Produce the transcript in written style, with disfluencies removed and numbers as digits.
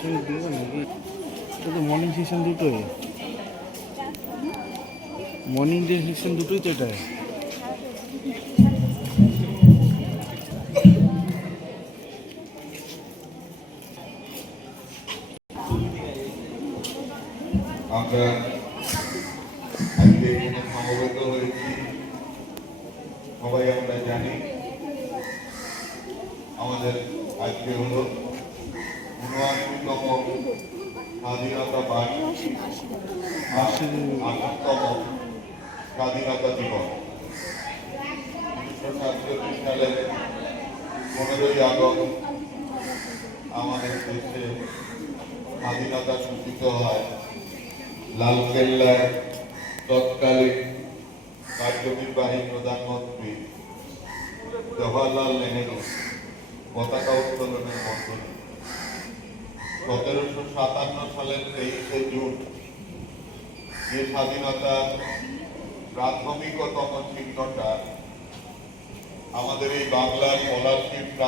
সঙ্গে দিবে নাকি? এটা তো মর্নিং সেশন দুটোই, মর্নিং ডে সেকশন দুটোই তো এটা। আমরা আজকে এখানে সমবেত হয়েছি, সবাই আমরা জানি আমাদের আজকে হলো ৭৯তম স্বাধীনতা বার্ষিকী, ৮৮তম স্বাধীনতা দিবস। ১৯৪৭ সালের ১৫ই আগস্ট আমাদের দেশে স্বাধীনতা সূচিত হয়। লালকেল্লায় তৎকালীন কার্যনির্বাহী প্রধানমন্ত্রী জওহরলাল নেহেরু পতাকা উত্তোলনের মাধ্যমে ১৭৫৭ সালের ২৩শে জুন যে স্বাধীনতার প্রাথমিকতম চিহ্নটা আমাদের এই বাংলার পলাশীর প্রান্ত